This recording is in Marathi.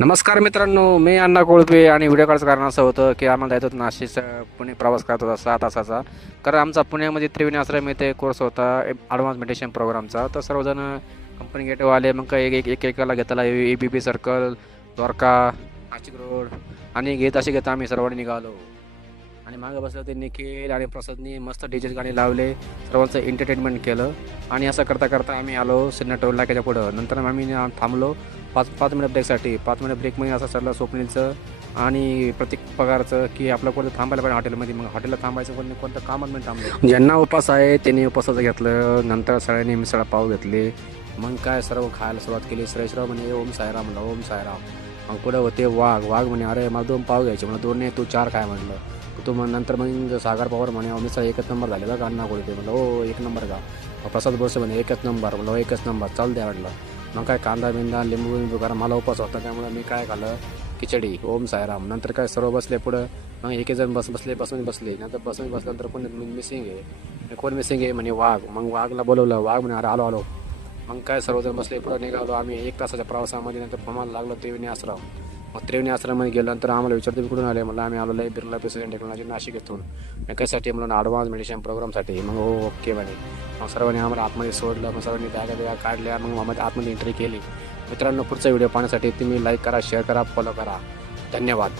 नमस्कार मित्रांनो, मी अण्णा कोळपे आणि व्हिडिओ कॉलचं कारण असं होतं की आम्हाला जायचं होतं नाशिक पुणे प्रवास करत होता 6 तासाचा. कारण आमचा पुण्यामध्ये त्रिवेणी आश्रम येथे कोर्स होता ॲडव्हान्स मेडिटेशन प्रोग्रामचा. तर सर्वजण कंपनी गेटवर आले. मग काय एकेकाला घेतला ABP circle, Dwarka, Nashik road आणि असे घेत आम्ही सर्वांनी निघालो. आणि मागं बसलं ते निखिल आणि प्रसादनी मस्त डीजे गाणी लावले, सर्वांचं एंटरटेनमेंट केलं. आणि असं करता करता आम्ही आलो सिन्नर टोल नाक्याच्या पुढं. नंतर आम्ही थांबलो 5 मिनिट ब्रेकसाठी. 5 मिनिट ब्रेकमध्ये असं चाललं स्वप्नीलचं आणि प्रतीक पगारचं की आपलं कोणतं थांबायला पाहिजे हॉटेलमध्ये. मग हॉटेलला थांबायचं कोणतं कामच नाही थांबलं. ज्यांना उपास आहे त्यांनी उपासाचं घेतलं. नंतर सगळ्यांनी मिसळ पाव घेतले. मग काय सर्व खायला सुरुवात केली. श्रेयसराव म्हणे ओम साईराम, म्हणलं ओम साईराम. मग पुढं होते वाघ म्हणे अरे मला 2 पाव घ्यायचे, मला 2 नाही तू 4 काय म्हणलं. तो मग नंतर मग सागर पवार म्हणे मिसळ एकच नंबर झाले बघा अण्णा कोळपे. म्हणलं हो 1 नंबर का. प्रसाद बोरसे म्हणे एकच नंबर. म्हणलं 1च नंबर चाल द्या म्हटलं. मग काय कांदा बिंदा लिंबू कारण मला उपास होता त्यामुळे मी काय खाल्लं खिचडी ओम साईराम. नंतर काय सर्व बसले पुढं. मग एक जण बसले नंतर बसल्यानंतर कोण मिसिंग आहे, कोण मिसिंग आहे म्हणे वाघ. मग वाघला बोलवलं. वाघ म्हणे अरे आलो. मग काय सर्वजण बसले पुढं निघालो आम्ही 1 तासाच्या प्रवासामध्ये. नंतर आम्हाला लागलं त्रिवेणी आश्रम. मग त्रिवेणी आश्रमामध्ये गेल्यानंतर आम्हाला विचारतो तुम्ही कुठून आले. म्हणलं आम्ही आलो बिर्ला प्रिसिजन टेक्नॉलॉजी नाशिक येथून. कशासाठी म्हणून ॲडव्हान्स मेडिटेशन प्रोग्रामसाठी. मग हो ओके म्हणे. मग सर्वांनी आम्हाला आतमध्ये सोडलं. मग सर्वांनी बॅगा काढल्या. मग आतमध्ये एंट्री केली. मित्रांनो पुढचा व्हिडिओ पाहण्यासाठी तुम्ही लाईक करा, शेअर करा, फॉलो करा. धन्यवाद.